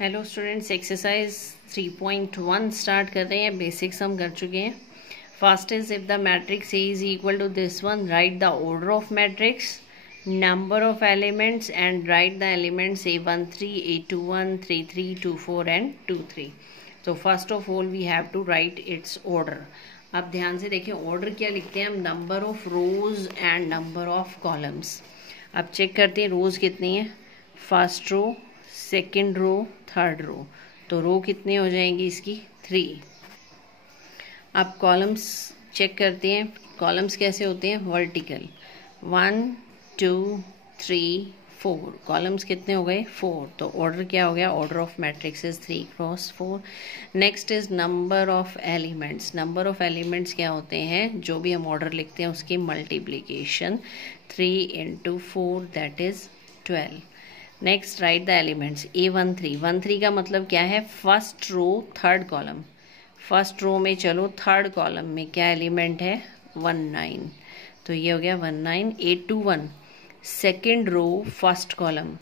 Hello students, exercise 3.1 start कर रहे हैं। बेसिक्स हम कर चुके हैं। First is if the matrix A is equal to this one, write the order of matrix, number of elements and write the elements A13, A21, 33, 24 and 23। तो first of all we have to write its order. अब ध्यान से देखें order क्या लिखते हैं हम, number of rows and number of columns. अब चेक करते हैं रोज कितनी है, फर्स्ट रो, सेकेंड रो, थर्ड रो। तो रो कितने हो जाएंगी इसकी 3। अब कॉलम्स चेक करते हैं, कॉलम्स कैसे होते हैं, वर्टिकल 1 2 3 4। कॉलम्स कितने हो गए 4। तो ऑर्डर क्या हो गया, order of matrix is 3 cross 4। Next is number of elements. Number of elements क्या होते हैं, जो भी हम ऑर्डर लिखते हैं उसकी multiplication, 3 into 4 that is 12। Next write the elements A13। 13 का मतलब क्या है, first row third column. First row में चलो, थर्ड कॉलम में क्या एलिमेंट है 19। तो ये हो गया 19। A21 second row first column,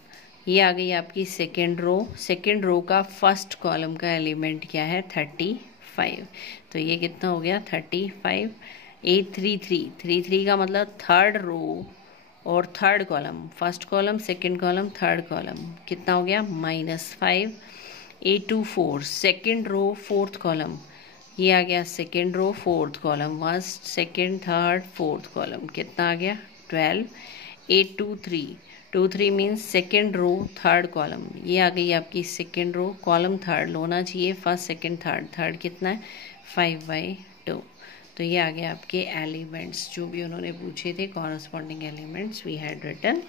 ये आ गई आपकी सेकेंड रो। सेकेंड रो का फर्स्ट कॉलम का एलिमेंट क्या है 35। तो ये कितना हो गया 35। A33 का मतलब थर्ड रो और third column, first column second column third column, कितना हो गया -5। A24 second row fourth column, ये आ गया second row fourth column, first second third fourth column, कितना आ गया 12। A23 means second row third column, ये आ गई आपकी सेकंड रो, कॉलम थर्ड होना चाहिए, फर्स्ट सेकंड थर्ड, थर्ड कितना है 5/2। तो ये आ गया आपके एलिमेंट्स जो भी उन्होंने पूछे थे, corresponding elements we had written.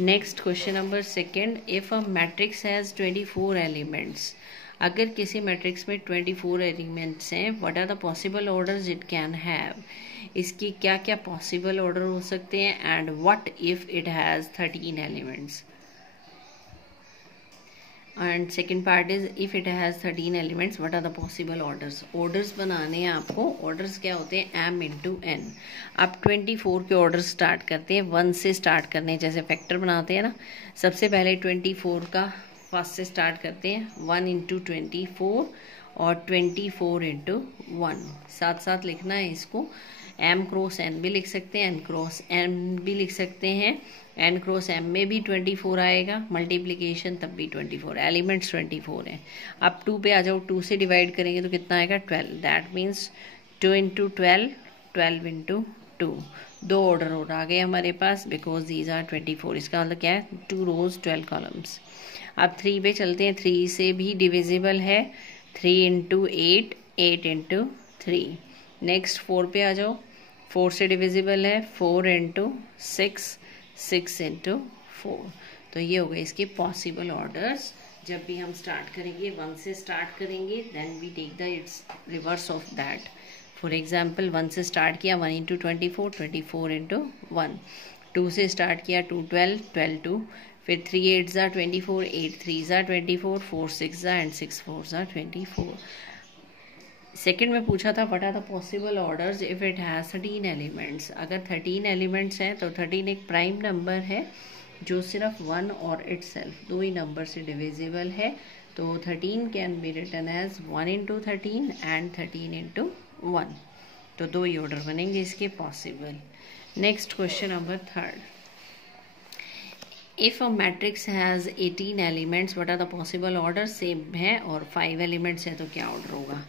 Next question number second, if a matrix has 24 elements. अगर किसी मैट्रिक्स में 24 एलिमेंट्स हैं, what are the possible orders it can have. इसकी क्या क्या पॉसिबल ऑर्डर हो सकते हैं, and what if it has 13 elements. And second part is if it has 13 elements what are the possible orders. Orders बनाने हैं आपको। ऑर्डर्स क्या होते हैं, m into n। आप 24 के ऑर्डर स्टार्ट करते हैं, 1 से स्टार्ट करने हैं, जैसे फैक्टर बनाते हैं ना। सबसे पहले 24 का फर्स्ट से स्टार्ट करते हैं, 1 into 24 और 24 into 1। साथ साथ लिखना है इसको, m क्रॉस n भी लिख सकते हैं, n क्रॉस m भी लिख सकते हैं। n क्रॉस m में भी 24 आएगा, मल्टीप्लिकेशन तब भी 24, एलिमेंट्स 24 हैं। अब 2 पे आ जाओ, 2 से डिवाइड करेंगे तो कितना आएगा 12। That means 2 into 12, 12 into 2। दो ऑर्डर और आ गए हमारे पास, बिकॉज दीज आर 24। इसका मतलब क्या है, 2 रोज 12 कॉलम्स। अब 3 पे चलते हैं, 3 से भी डिविजिबल है, 3 into 8, 8 into 3। नेक्स्ट 4 पे आ जाओ, 4 से डिविजिबल है, 4 into 6, 6 into 4। तो ये हो गए इसके पॉसिबल ऑर्डर्स। जब भी हम स्टार्ट करेंगे 1 से स्टार्ट करेंगे, then we take the its reverse of that. For example 1 से स्टार्ट किया, 1 into 24, 24 into 1। 2 से स्टार्ट किया, 2 12, 12 2। फिर 3 8 ज़ा 24, 8 3 ज़ा 24, 4 6 ज़ा एंड 6 4 ज़ा 24। सेकेंड में पूछा था what are the possible orders if it has 13 elements. अगर 13 एलिमेंट्स हैं तो 13 एक प्राइम नंबर है जो सिर्फ 1 और इटसेल्फ दो ही नंबर से डिविजिबल है। तो 13 can be written as 1 into 13 and 13 into 1। तो दो ही ऑर्डर बनेंगे इसके possible. Next question number third, if a matrix has 18 elements what are the possible order. Same है, और 5 एलिमेंट्स है तो क्या ऑर्डर होगा।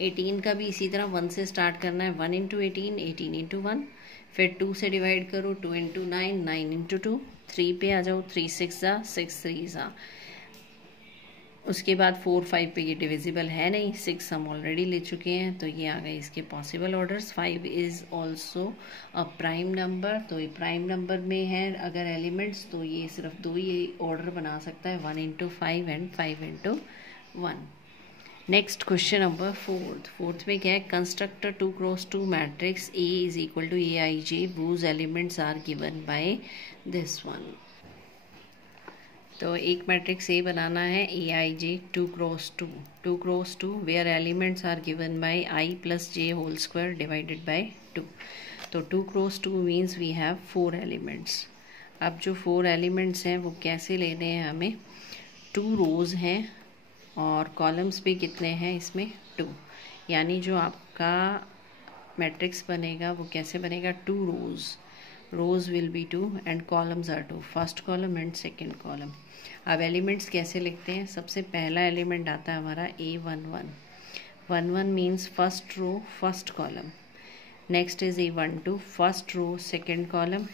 18 का भी इसी तरह 1 से स्टार्ट करना है, 1 into 18, 18 into 1। फिर 2 से डिवाइड करो, 2 into 9, 9 into 2। 3 पे आ जाओ, 3 6 ज़ा 6 3 ज़ा। उसके बाद 4 5 पे ये डिविजिबल है नहीं, 6 हम ऑलरेडी ले चुके हैं, तो ये आ गए इसके possible orders. 5 is also a prime number, तो ये प्राइम नंबर में है अगर एलिमेंट्स, तो ये सिर्फ दो ही ऑर्डर बना सकता है, 1 into 5 and 5 into 1। Next question number fourth में क्या है, construct 2 cross 2 matrix A is equal to AIJ whose elements are given by this one. तो एक मैट्रिक्स A बनाना है, AIJ 2 cross 2, 2 cross 2 where elements are given by I plus J whole square divided by 2। तो 2 cross 2 means we have 4 elements. अब जो 4 elements हैं वो कैसे लेने हैं हमें, 2 रोज हैं और कॉलम्स भी कितने हैं इसमें 2, यानी जो आपका मैट्रिक्स बनेगा वो कैसे बनेगा 2 rows will be 2 and columns are 2, first column and second column. अब एलिमेंट्स कैसे लिखते हैं, सबसे पहला एलिमेंट आता है हमारा A11, 11 means first row first column, next is A12 first row second column,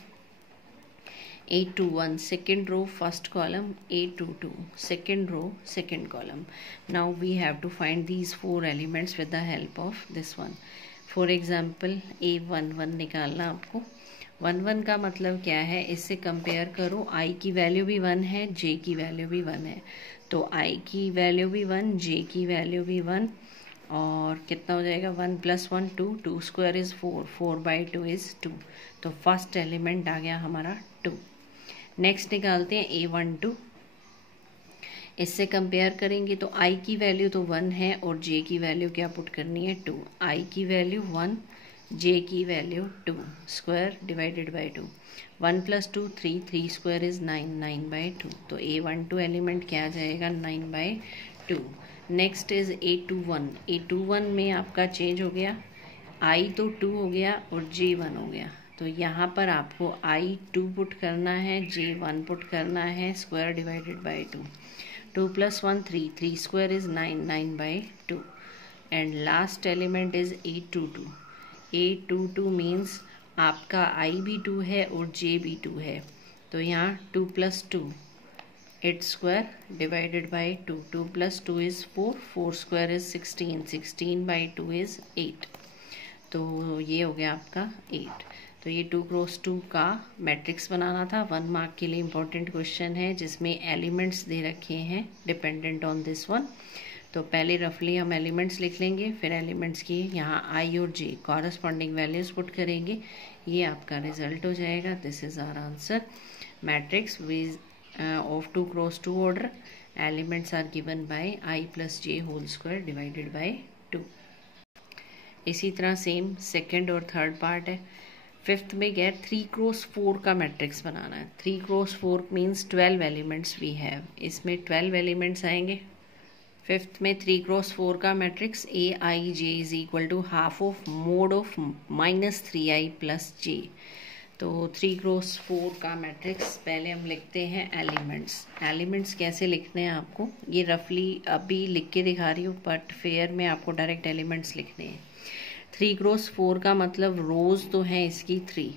A21 second row first column, A22 second row second column. Now we have to find these 4 elements with the help of this one. For example A11 निकालना आपको, 11 का मतलब क्या है, इससे compare करो, I की value भी 1 है, J की वैल्यू भी 1 है, तो I की वैल्यू भी 1, J की वैल्यू भी 1, और कितना हो जाएगा 1 + 1 2, 2 स्क्वायर इज़ 4, 4/2 इज़ 2, तो फर्स्ट एलिमेंट आ गया हमारा 2। नेक्स्ट निकालते हैं A12, इससे कंपेयर करेंगे तो I की वैल्यू तो 1 है और J की वैल्यू क्या पुट करनी है 2, I की वैल्यू 1, J की value 2, square divided by 2, 1 + 2 3, 3 square is 9, 9/2, तो A12 एलिमेंट क्या आ जाएगा 9/2। नेक्स्ट इज A21, A21 में आपका चेंज हो गया, I तो 2 हो गया और J 1 हो गया, तो यहाँ पर आपको I 2 पुट करना है, J 1 पुट करना है, square divided by 2, 2 + 1 3, 3 square is 9, 9/2, and last element is A22, A22 means आपका I भी 2 है और J भी 2 है, तो यहाँ 2 + 2 8 square divided by 2, 2 + 2 is 4, 4 square is 16, 16/2 is 8, तो ये हो गया आपका 8। तो ये 2 × 2 का मैट्रिक्स बनाना था, 1 मार्क के लिए इम्पोर्टेंट क्वेश्चन है जिसमें एलिमेंट्स दे रखे हैं डिपेंडेंट ऑन दिस वन। तो पहले रफली हम एलिमेंट्स लिख लेंगे, फिर एलिमेंट्स की यहाँ I और J कॉरस्पॉन्डिंग वैल्यूज पुट करेंगे, ये आपका रिजल्ट हो जाएगा। This is our answer, matrix with of 2 × 2 order, elements are given by I + J whole square divided by 2। इसी तरह सेम सेकेंड और थर्ड पार्ट है। फिफ्थ में क्या है, 3 × 4 का मैट्रिक्स बनाना है। 3 × 4 मीन्स 12 एलिमेंट्स वी हैव, इसमें 12 एलिमेंट्स आएंगे। फिफ्थ में 3 × 4 का matrix AIJ is equal to half of mod of -3I + J। तो 3 × 4 का मैट्रिक्स पहले हम लिखते हैं एलिमेंट्स। एलिमेंट्स कैसे लिखने हैं आपको, ये रफली अभी लिख के दिखा रही हूँ, बट फेयर में आपको डायरेक्ट एलिमेंट्स लिखने हैं। 3 × 4 का मतलब रोज तो है इसकी 3,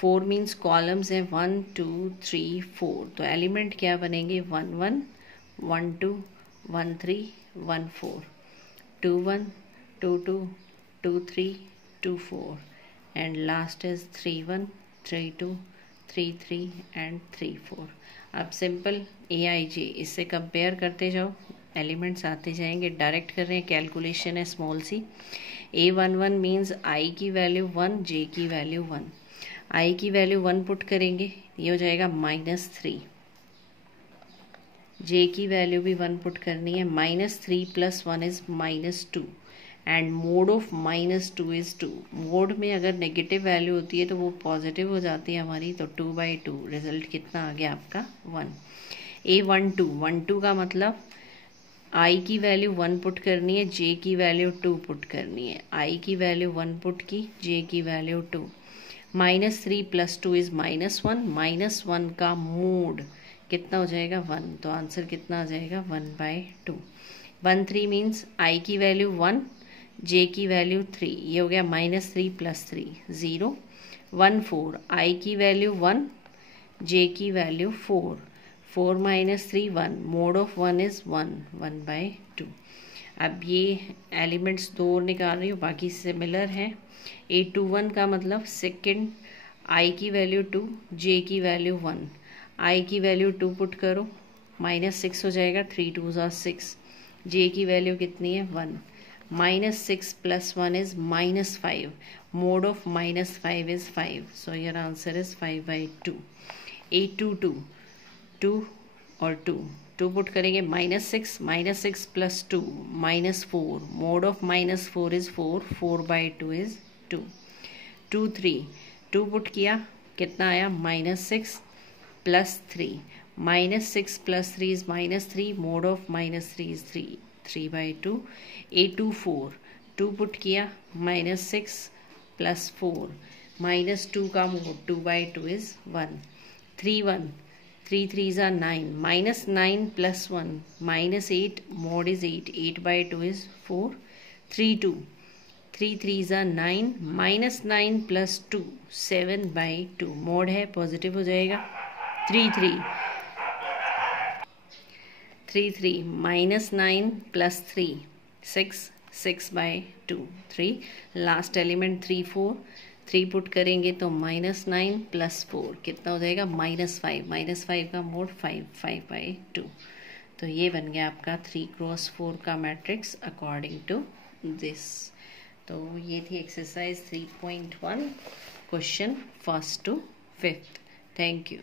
4 मीन्स कॉलम्स है 1 2 3 4, तो एलिमेंट क्या बनेंगे 1 1 1 2 1 3 1 4, 2 1 2 2 2 3 2 4, एंड लास्ट इज 3 1 3 2 3 3 एंड 3 4। अब सिंपल AIJ, इससे कंपेयर करते जाओ, एलिमेंट्स आते जाएंगे, डायरेक्ट कर रहे हैं, कैलकुलेशन है small c. A11 means I की वैल्यू 1, J की वैल्यू 1, I की वैल्यू 1 पुट करेंगे, ये हो जाएगा -3, J की वैल्यू भी 1 पुट करनी है, -3 + 1 is -2, and mode of -2 is 2। Mode में अगर नेगेटिव वैल्यू होती है तो वो पॉजिटिव हो जाती है हमारी, तो 2/2, रिजल्ट कितना आ गया आपका 1। A12 का मतलब I की वैल्यू 1 पुट करनी है, J की वैल्यू 2 पुट करनी है, I की वैल्यू 1 पुट की, J की वैल्यू 2, -3 + 2 इज -1, -1 का मोड कितना हो जाएगा 1, तो आंसर कितना आ जाएगा 1/2। 13 मीन्स I की वैल्यू 1, J की वैल्यू 3, ये हो गया -3 + 3 0। 14 I की वैल्यू 1, J की वैल्यू 4, 4 - 3 1, मोड ऑफ 1 इज 1, 1/2। अब ये एलिमेंट्स 2 निकाल रही हूँ, बाकी सिमिलर हैं। A21 का मतलब सेकंड, I की वैल्यू 2, J की वैल्यू 1, I की वैल्यू 2 पुट करो, -6 हो जाएगा, 3 2 = 6, J की वैल्यू कितनी है 1, -6 + 1 is -5, mode of -5 is 5, so your answer is 5/2। A22 2 और 2 पुट करेंगे, -6 + 2 -4, mode of -4 is 4, 4/2 is 2। 2 3 2 put किया, कितना आया -6 + 3, -6 + 3 is -3, mod of -3 is 3, 3/2, a2 4, 2 put किया, -6 + 4, -2 का mod 2/2 is 1, 3 1, 3 3s are 9, -9 + 1, -8, mod is 8, 8/2 is 4, 3 2, 3 3s are 9, -9 + 2, 7/2, mod है positive हो जाएगा, 3 3, 3 3, -9 + 3, 6, 6/2, 3, लास्ट एलिमेंट 3 4, 3 पुट करेंगे तो -9 + 4 कितना हो जाएगा, -5, -5 का मोड 5, 5/2। तो ये बन गया आपका 3 × 4 का मैट्रिक्स अकॉर्डिंग टू दिस। तो ये थी exercise 3.1, question 1st to 5th। Thank you.